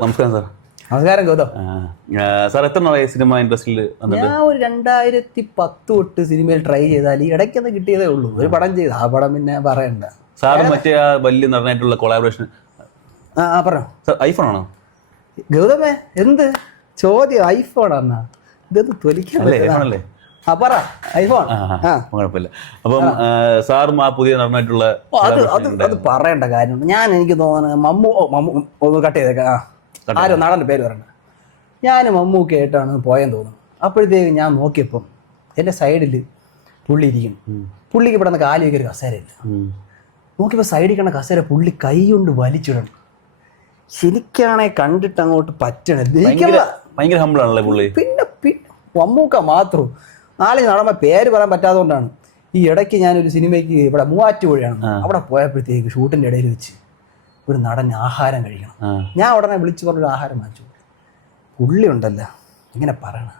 നമസ്കാരം സാർ. നമസ്കാരം ഗൗതം. സാർ എത്ര നാളായി സിനിമ ഇൻഡസ്ട്രിയിൽ? ഞാൻ ഒരു 2010 തൊട്ട് സിനിമയിൽ ട്രൈ ചെയ്താൽ ഇടയ്ക്കൊന്ന് കിട്ടിയതേ ഉള്ളൂ. ഒരു പടം ചെയ്ത് ആ പടം പിന്നെ പറയണ്ട. സാറ് മറ്റേ ആ വലിയ നടനായിട്ടുള്ള കൊളാബറേഷൻ പറഞ്ഞോ സാർ. ഐഫോൺ ആണോ ഗൗതമേ? എന്ത് ചോദ്യം? ഐഫോൺ ആണോ? ഇതൊന്ന് തൊലിക്കല്ലേ? പറ ഐഫോൺ. കുഴപ്പമില്ല. അപ്പം സാറും ആ പുതിയ നടനായിട്ടുള്ള അത് പറയേണ്ട കാര്യമുണ്ട്. എനിക്ക് തോന്നുന്നത് മമ്മൂ ഒന്ന് കട്ട് ചെയ്തേക്കാം. ആരോ നടൻ്റെ പേര് പറയണ്ട. ഞാൻ മമ്മൂക്ക് ആയിട്ടാണ് പോയെന്ന് തോന്നുന്നു. അപ്പോഴത്തേക്ക് ഞാൻ നോക്കിയപ്പം എൻ്റെ സൈഡിൽ പുള്ളി ഇരിക്കുന്നു. പുള്ളിക്ക് ഇവിടെ നിന്ന് കാലി വയ്ക്കൊരു കസേരയില്ല. നോക്കിയപ്പോൾ സൈഡിൽ കണ്ട കസേര പുള്ളി കൈ കൊണ്ട് വലിച്ചിടണം. എനിക്കാണെ കണ്ടിട്ട് അങ്ങോട്ട് പറ്റണേ. ഭയങ്കര ഹമ്പിൾ ആണല്ലേ പുള്ളി. പിന്നെ മമ്മൂക്ക മാത്രം നാളെ നടന്ന പേര് പറയാൻ പറ്റാത്തതുകൊണ്ടാണ്. ഈ ഇടയ്ക്ക് ഞാനൊരു സിനിമയ്ക്ക് ഇവിടെ മൂവാറ്റുപുഴയാണ്. അവിടെ പോയപ്പോഴത്തേക്ക് ഷൂട്ടിൻ്റെ ഇടയിൽ വെച്ച് ഒരു നടൻ ആഹാരം കഴിക്കണം. ഞാൻ ഉടനെ വിളിച്ചു പറഞ്ഞൊരു ആഹാരം വാങ്ങിച്ചു. പുള്ളി ഉണ്ടല്ലോ ഇങ്ങനെ പറയണ,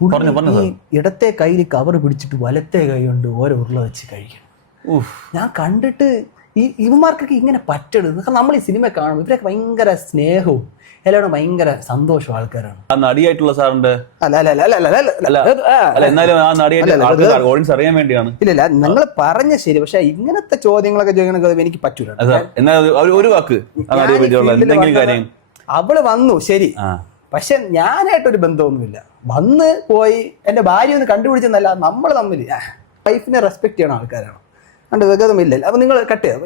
പുള്ളി ഇടത്തെ കയ്യിൽ കവർ പിടിച്ചിട്ട് വലത്തെ കൈ കൊണ്ട് ഓരോ ഉരുള വെച്ച് കഴിക്കണം. ഞാൻ കണ്ടിട്ട് ഇവന്മാർക്കൊക്കെ ഇങ്ങനെ പറ്റരുത്. നമ്മൾ ഈ സിനിമ കാണും, ഇവരൊക്കെ ഭയങ്കര സ്നേഹവും എല്ലാവരും ഭയങ്കര സന്തോഷവും ആൾക്കാരാണ്. ആ നടിയായിട്ടുള്ള സാറിന്റെ ഓഡിയൻസ് അറിയാൻ വേണ്ടിയാണ്. ഇല്ല നിങ്ങൾ പറഞ്ഞ ശരി, പക്ഷെ ഇങ്ങനത്തെ ചോദ്യങ്ങളൊക്കെ ചോദിക്കണ എനിക്ക് പറ്റൂല. ഒരു വാക്ക് അവള് വന്നു ശരി, പക്ഷെ ഞാനായിട്ടൊരു ബന്ധമൊന്നുമില്ല. വന്ന് പോയി എന്റെ ഭാര്യ ഒന്ന് കണ്ടുപിടിച്ചെന്നല്ല, നമ്മൾ തമ്മിൽ വൈഫിനെ റെസ്പെക്ട് ചെയ്യണ ആൾക്കാരാണ്. അതുകൊണ്ട് വിഗതമില്ല. അപ്പൊ നിങ്ങൾ കട്ട് ചെയ്യാം.